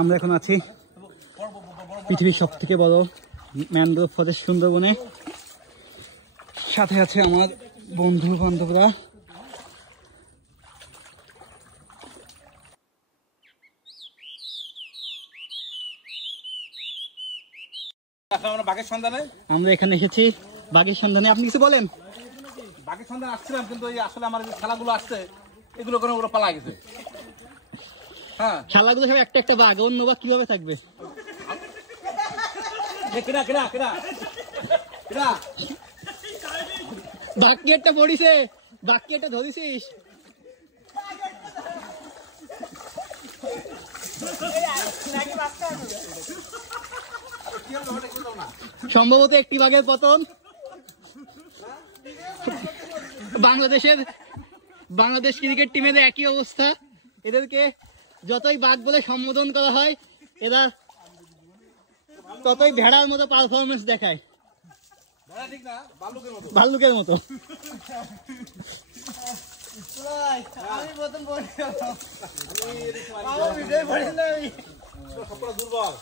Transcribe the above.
আমরা এখন আছি পৃথিবীর সব থেকে বড় ম্যানগ্রোভ ফরেস্ট সুন্দরবনে। সাথে আছে আমার বন্ধু বান্ধবরা। আমরা এখানে এসেছি বাঘের সন্ধানে। আপনি কিছু বলেন? বাঘের সন্ধানে আসছিলাম, কিন্তু আসলে আমার যে খেলাগুলো আসছে এগুলো করে ওরা পালা গেছে। হ্যাঁ, খেলাগুলো সব একটা একটা বাঘ, অন্য বাঘ কিভাবে থাকবে? বাঘ কি একটা পড়িছে, বাঘ কি একটা ধরেছিস? সম্ভবত একটি বাঘের পতন। বাংলাদেশ ক্রিকেট টিমের একই অবস্থা। এদেরকে যতই বাঘ বলে সম্বোধন করা হয়, এরা ততই ভেড়ার মতো পারফরমেন্স দেখায়, ভাল্লুকের মতো। দুর্বল